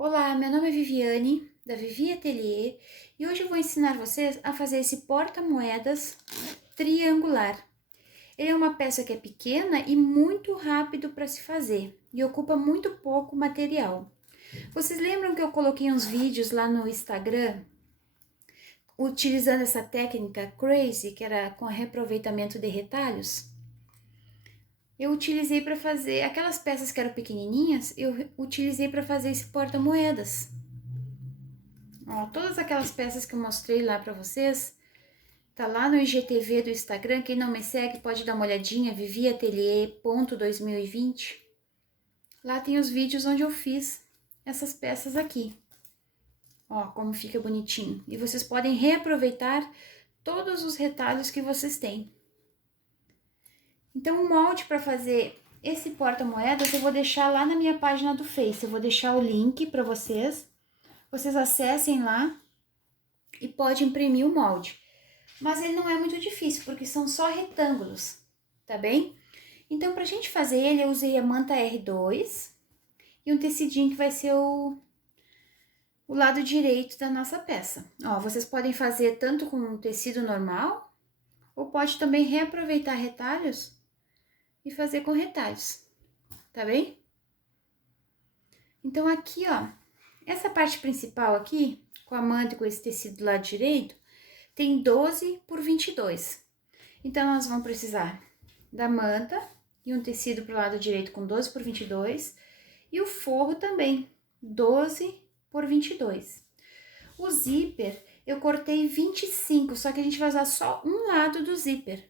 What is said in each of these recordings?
Olá, meu nome é Viviane, da Vivi Atelier, e hoje eu vou ensinar vocês a fazer esse porta-moedas triangular. Ele é uma peça que é pequena e muito rápido para se fazer, e ocupa muito pouco material. Vocês lembram que eu coloquei uns vídeos lá no Instagram, utilizando essa técnica Crazy, que era com reaproveitamento de retalhos? Eu utilizei para fazer aquelas peças que eram pequenininhas, eu utilizei para fazer esse porta-moedas. Ó, todas aquelas peças que eu mostrei lá pra vocês, tá lá no IGTV do Instagram. Quem não me segue pode dar uma olhadinha, viviatelier.2020. Lá tem os vídeos onde eu fiz essas peças aqui. Ó, como fica bonitinho. E vocês podem reaproveitar todos os retalhos que vocês têm. Então, o molde para fazer esse porta-moedas eu vou deixar lá na minha página do Face. Eu vou deixar o link para vocês. Vocês acessem lá e pode imprimir o molde. Mas ele não é muito difícil, porque são só retângulos, tá bem? Então, pra gente fazer ele, eu usei a manta R2 e um tecidinho que vai ser o lado direito da nossa peça. Ó, vocês podem fazer tanto com um tecido normal, ou pode também reaproveitar retalhos e fazer com retalhos, tá bem? Então, aqui, ó, essa parte principal aqui, com a manta e com esse tecido do lado direito, tem 12 por 22. Então, nós vamos precisar da manta e um tecido pro lado direito com 12 por 22 e o forro também, 12 por 22. O zíper eu cortei 25, só que a gente vai usar só um lado do zíper,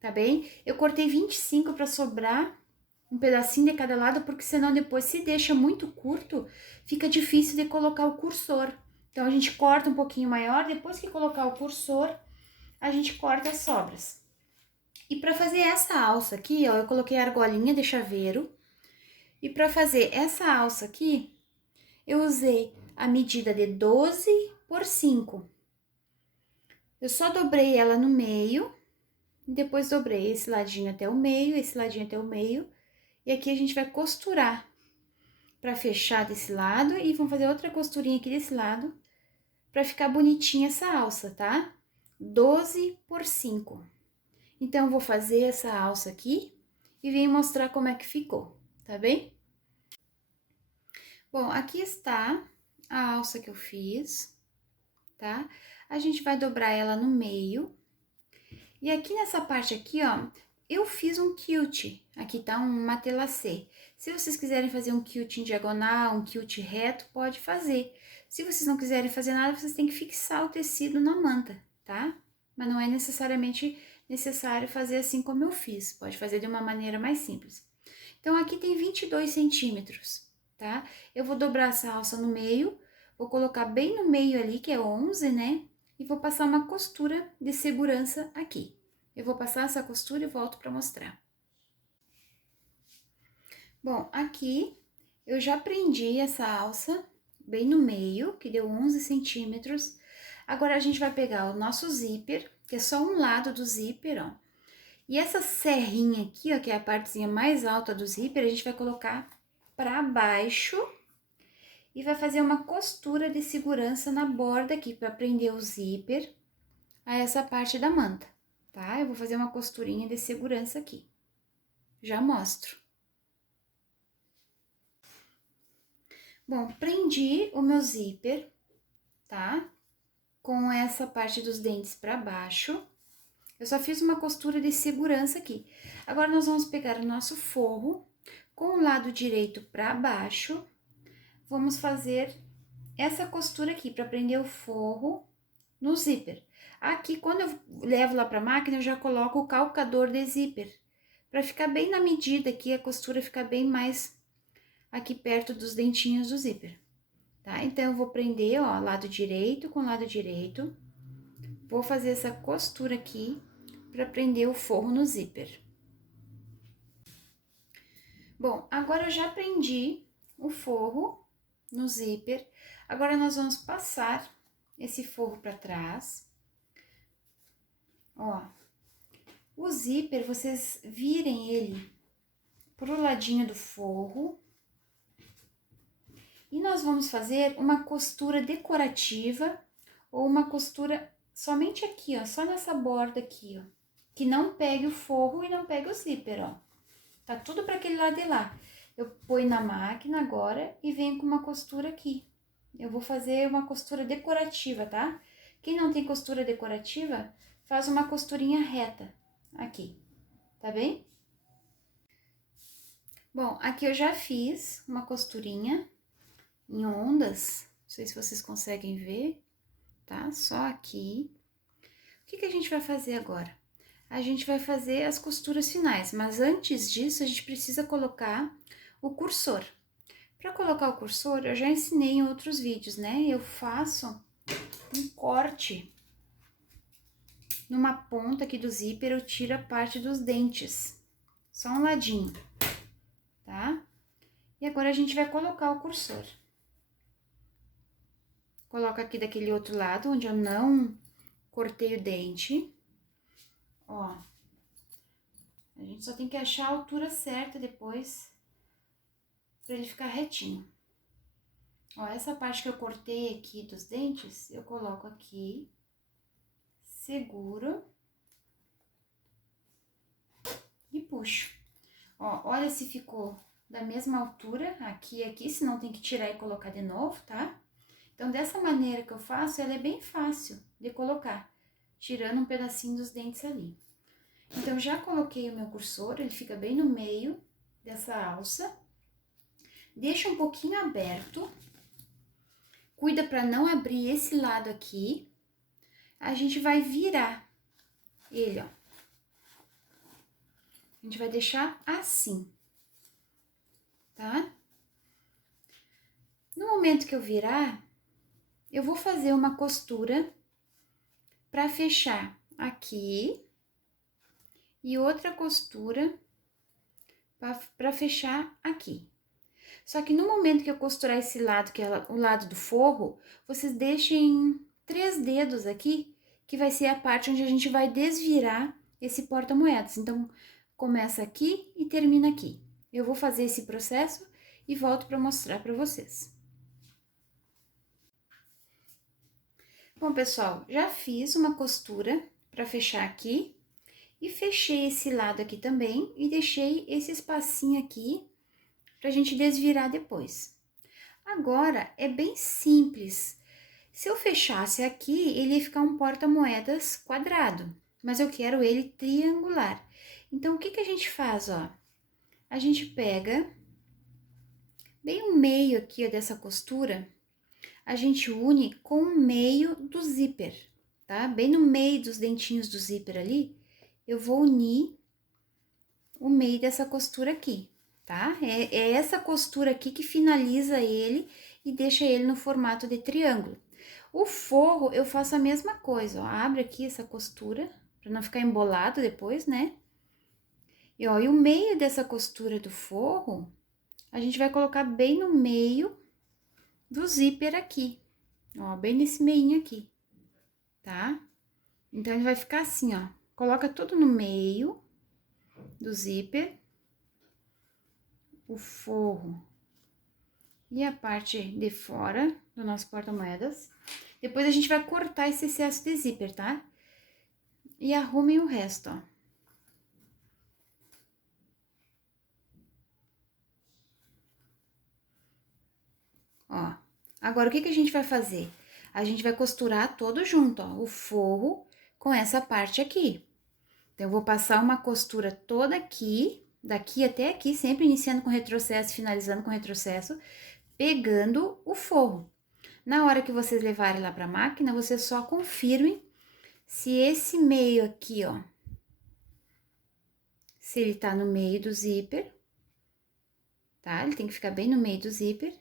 tá bem? Eu cortei 25 para sobrar um pedacinho de cada lado, porque senão depois, se deixa muito curto, fica difícil de colocar o cursor. Então, a gente corta um pouquinho maior, depois que colocar o cursor, a gente corta as sobras. E para fazer essa alça aqui, ó, eu coloquei a argolinha de chaveiro. E para fazer essa alça aqui, eu usei a medida de 12 por 5. Eu só dobrei ela no meio, depois dobrei esse ladinho até o meio, esse ladinho até o meio. E aqui a gente vai costurar para fechar desse lado e vamos fazer outra costurinha aqui desse lado para ficar bonitinha essa alça, tá? 12 por 5. Então, eu vou fazer essa alça aqui e venho mostrar como é que ficou, tá bem? Bom, aqui está a alça que eu fiz, tá? A gente vai dobrar ela no meio. E aqui nessa parte aqui, ó, eu fiz um quilt. Aqui tá um matelassé. Se vocês quiserem fazer um quilt em diagonal, um quilt reto, pode fazer. Se vocês não quiserem fazer nada, vocês têm que fixar o tecido na manta, tá? Mas não é necessariamente necessário fazer assim como eu fiz. Pode fazer de uma maneira mais simples. Então, aqui tem 22 centímetros, tá? Eu vou dobrar essa alça no meio, vou colocar bem no meio ali, que é 11, né? E vou passar uma costura de segurança aqui. Eu vou passar essa costura e volto para mostrar. Bom, aqui eu já prendi essa alça bem no meio, que deu 11 centímetros. Agora, a gente vai pegar o nosso zíper, que é só um lado do zíper, ó. E essa serrinha aqui, ó, que é a partezinha mais alta do zíper, a gente vai colocar para baixo e vai fazer uma costura de segurança na borda aqui, para prender o zíper a essa parte da manta, tá? Eu vou fazer uma costurinha de segurança aqui. Já mostro. Bom, prendi o meu zíper, tá? Com essa parte dos dentes para baixo. Eu só fiz uma costura de segurança aqui. Agora, nós vamos pegar o nosso forro com o lado direito para baixo. Vamos fazer essa costura aqui para prender o forro no zíper. Aqui, quando eu levo lá para a máquina, eu já coloco o calcador de zíper, para ficar bem na medida aqui, a costura ficar bem mais aqui perto dos dentinhos do zíper, tá? Então, eu vou prender, ó, lado direito com lado direito. Vou fazer essa costura aqui para prender o forro no zíper. Bom, agora eu já prendi o forro no zíper. Agora, nós vamos passar esse forro para trás. Ó, o zíper, vocês virem ele pro ladinho do forro. E nós vamos fazer uma costura decorativa ou uma costura somente aqui, ó, só nessa borda aqui, ó, que não pegue o forro e não pegue o zíper, ó. Tá tudo para aquele lado de lá. Eu ponho na máquina agora e venho com uma costura aqui. Eu vou fazer uma costura decorativa, tá? Quem não tem costura decorativa, faz uma costurinha reta aqui, tá bem? Bom, aqui eu já fiz uma costurinha em ondas, não sei se vocês conseguem ver, tá? Só aqui. O que que a gente vai fazer agora? A gente vai fazer as costuras finais, mas antes disso a gente precisa colocar o cursor. Para colocar o cursor, eu já ensinei em outros vídeos, né? Eu faço um corte numa ponta aqui do zíper, eu tiro a parte dos dentes, só um ladinho, tá? E agora a gente vai colocar o cursor. Coloca aqui daquele outro lado, onde eu não cortei o dente. Ó, a gente só tem que achar a altura certa depois, pra ele ficar retinho. Ó, essa parte que eu cortei aqui dos dentes, eu coloco aqui, seguro e puxo. Ó, olha se ficou da mesma altura aqui e aqui, senão tem que tirar e colocar de novo, tá? Então, dessa maneira que eu faço, ela é bem fácil de colocar, tirando um pedacinho dos dentes ali. Então, já coloquei o meu cursor, ele fica bem no meio dessa alça. Deixa um pouquinho aberto. Cuida para não abrir esse lado aqui. A gente vai virar ele, ó. A gente vai deixar assim, tá? No momento que eu virar, eu vou fazer uma costura para fechar aqui e outra costura para fechar aqui. Só que no momento que eu costurar esse lado, que é o lado do forro, vocês deixem 3 dedos aqui, que vai ser a parte onde a gente vai desvirar esse porta-moedas. Então, começa aqui e termina aqui. Eu vou fazer esse processo e volto para mostrar para vocês. Bom, pessoal, já fiz uma costura para fechar aqui e fechei esse lado aqui também e deixei esse espacinho aqui pra gente desvirar depois. Agora, é bem simples. Se eu fechasse aqui, ele ia ficar um porta-moedas quadrado, mas eu quero ele triangular. Então, o que que a gente faz, ó? A gente pega bem o meio aqui, ó, dessa costura, a gente une com o meio do zíper, tá? Bem no meio dos dentinhos do zíper ali, eu vou unir o meio dessa costura aqui, tá? É essa costura aqui que finaliza ele e deixa ele no formato de triângulo. O forro, eu faço a mesma coisa, ó. Abre aqui essa costura, pra não ficar embolado depois, né? E, ó, e o meio dessa costura do forro, a gente vai colocar bem no meio do zíper aqui. Ó, bem nesse meinho aqui, tá? Então, ele vai ficar assim, ó. Coloca tudo no meio do zíper. O forro e a parte de fora do nosso porta-moedas. Depois a gente vai cortar esse excesso de zíper, tá? E arrumem o resto, ó. Ó, agora o que que a gente vai fazer? A gente vai costurar todo junto, ó, o forro com essa parte aqui. Então, eu vou passar uma costura toda aqui, daqui até aqui, sempre iniciando com retrocesso, finalizando com retrocesso, pegando o forro. Na hora que vocês levarem lá para a máquina, vocês só confirmem se esse meio aqui, ó, se ele tá no meio do zíper, tá? Ele tem que ficar bem no meio do zíper.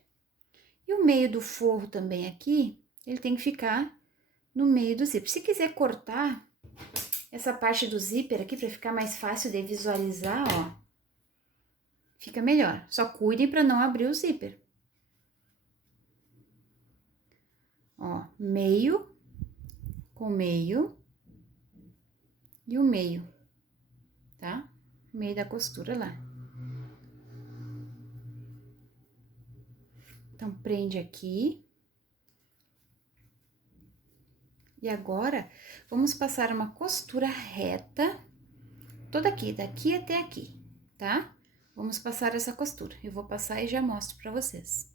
E o meio do forro também aqui, ele tem que ficar no meio do zíper. Se quiser cortar essa parte do zíper aqui para ficar mais fácil de visualizar, ó, fica melhor. Só cuidem para não abrir o zíper. Ó, meio com meio e o meio, tá? O meio da costura lá. Então, prende aqui. E agora, vamos passar uma costura reta, toda aqui, daqui até aqui, tá? Vamos passar essa costura. Eu vou passar e já mostro pra vocês.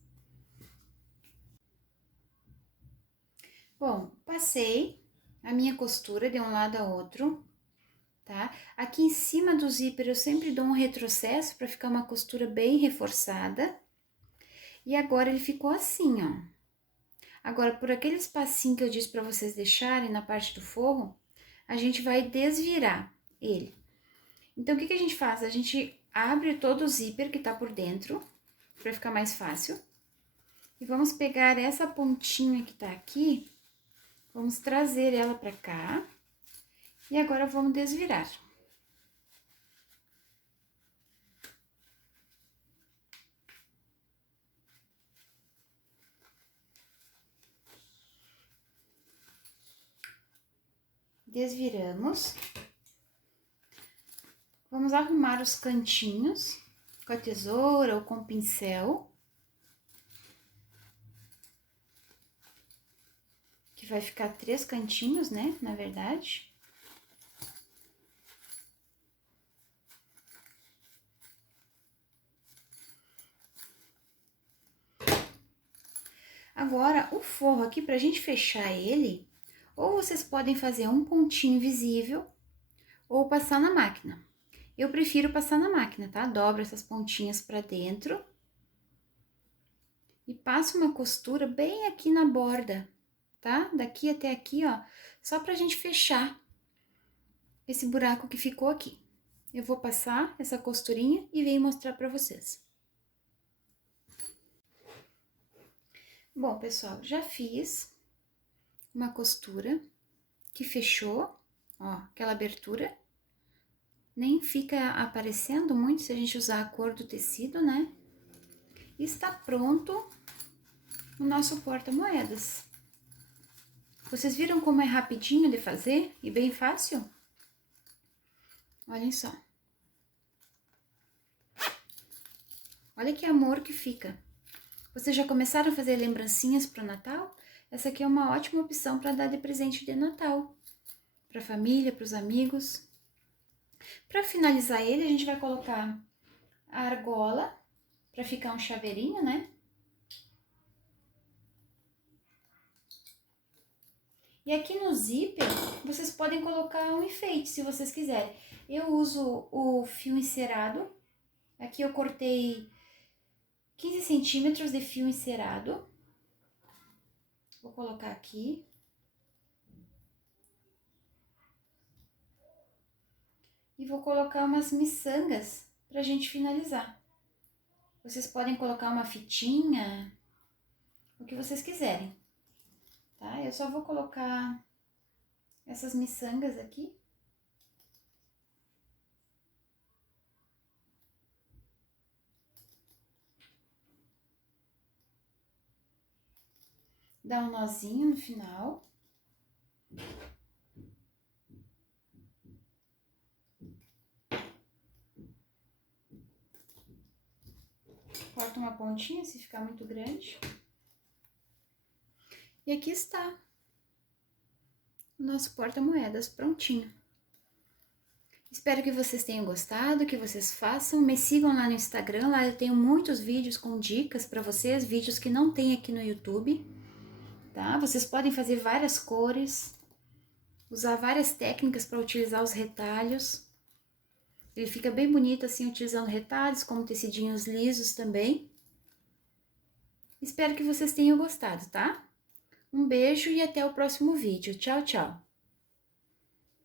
Bom, passei a minha costura de um lado a outro, tá? Aqui em cima do zíper eu sempre dou um retrocesso pra ficar uma costura bem reforçada. E agora ele ficou assim, ó. Agora, por aquele espacinho que eu disse pra vocês deixarem na parte do forro, a gente vai desvirar ele. Então, o que que a gente faz? A gente abre todo o zíper que tá por dentro, pra ficar mais fácil. E vamos pegar essa pontinha que tá aqui, vamos trazer ela pra cá. E agora, vamos desvirar. Desviramos. Vamos arrumar os cantinhos com a tesoura ou com o pincel. Que vai ficar 3 cantinhos, né, na verdade. Agora, o forro aqui, pra gente fechar ele, ou vocês podem fazer um pontinho visível, ou passar na máquina. Eu prefiro passar na máquina, tá? Dobro essas pontinhas pra dentro. E passo uma costura bem aqui na borda, tá? Daqui até aqui, ó, só pra gente fechar esse buraco que ficou aqui. Eu vou passar essa costurinha e venho mostrar pra vocês. Bom, pessoal, já fiz uma costura que fechou, ó, aquela abertura. Nem fica aparecendo muito se a gente usar a cor do tecido, né? E está pronto o nosso porta-moedas. Vocês viram como é rapidinho de fazer e bem fácil? Olhem só. Olha que amor que fica. Vocês já começaram a fazer lembrancinhas para o Natal? Essa aqui é uma ótima opção para dar de presente de Natal. Para a família, para os amigos. Para finalizar ele, a gente vai colocar a argola, para ficar um chaveirinho, né? E aqui no zíper, vocês podem colocar um enfeite, se vocês quiserem. Eu uso o fio encerado. Aqui eu cortei 15 centímetros de fio encerado. Vou colocar aqui. E vou colocar umas miçangas pra gente finalizar. Vocês podem colocar uma fitinha, o que vocês quiserem, tá? Eu só vou colocar essas miçangas aqui. Dá um nozinho no final. Corta uma pontinha se ficar muito grande. E aqui está o nosso porta-moedas prontinho. Espero que vocês tenham gostado, que vocês façam. Me sigam lá no Instagram, lá eu tenho muitos vídeos com dicas para vocês, vídeos que não tem aqui no YouTube, tá? Vocês podem fazer várias cores, usar várias técnicas para utilizar os retalhos. Ele fica bem bonito assim, utilizando retalhos, como tecidinhos lisos também. Espero que vocês tenham gostado, tá? Um beijo e até o próximo vídeo. Tchau, tchau!